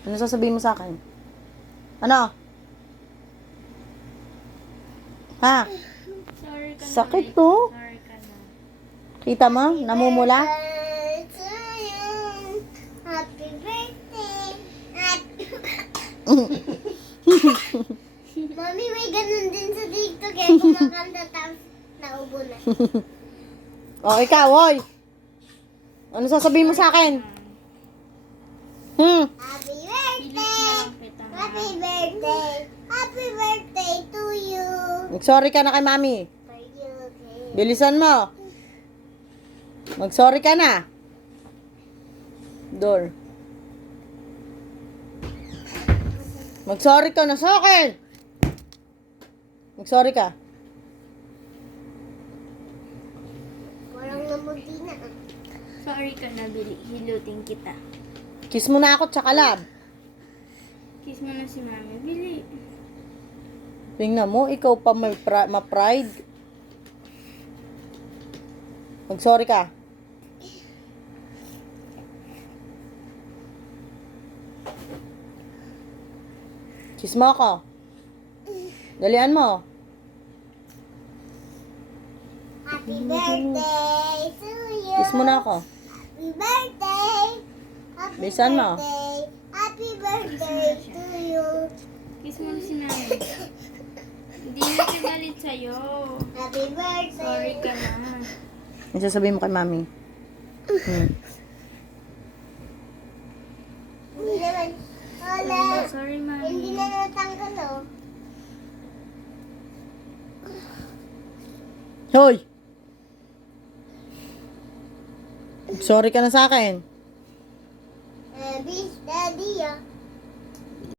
Ano sasabihin mo sa akin? Ano? Ha? Sorry ka Sakit na. to. Sorry ka na. Kita mo? Namumula? Happy birthday! Mami, may ganun din sa dito kaya kumakanta tapos naubo na. O, ikaw, oy. Ano sasabihin mo sa akin? Happy Pilit na birthday! lang kita. ha? Happy birthday! Happy birthday to you! Mag-sorry ka na kay mami. For you, okay? Bilisan mo. Mag-sorry ka na. Door. Mag-sorry ka na sa akin. Mag-sorry ka. Walang namuti na. Sorry ka na, Billy. Hilutin kita. Kiss mo na ako, tsaka love. Kiss mo na si Mami. Billy. Tingnan mo, ikaw pa may ma-pride. Mag-sorry ka. Kiss mo ako. Dalian mo. Happy birthday to you! Kiss mo na ako. Happy birthday! Happy Bilisan mo. birthday! Happy birthday to you! Kiss mo na si Mami. Hindi na siya galit sa'yo. Happy birthday! Sorry ka na. Ano sasabihin mo kay mami? Hindi naman. Wala. Sorry, Mami. Hindi na natanggal, oh. Hoy! Sorry ka na sa akin. Bis, daddy, ah.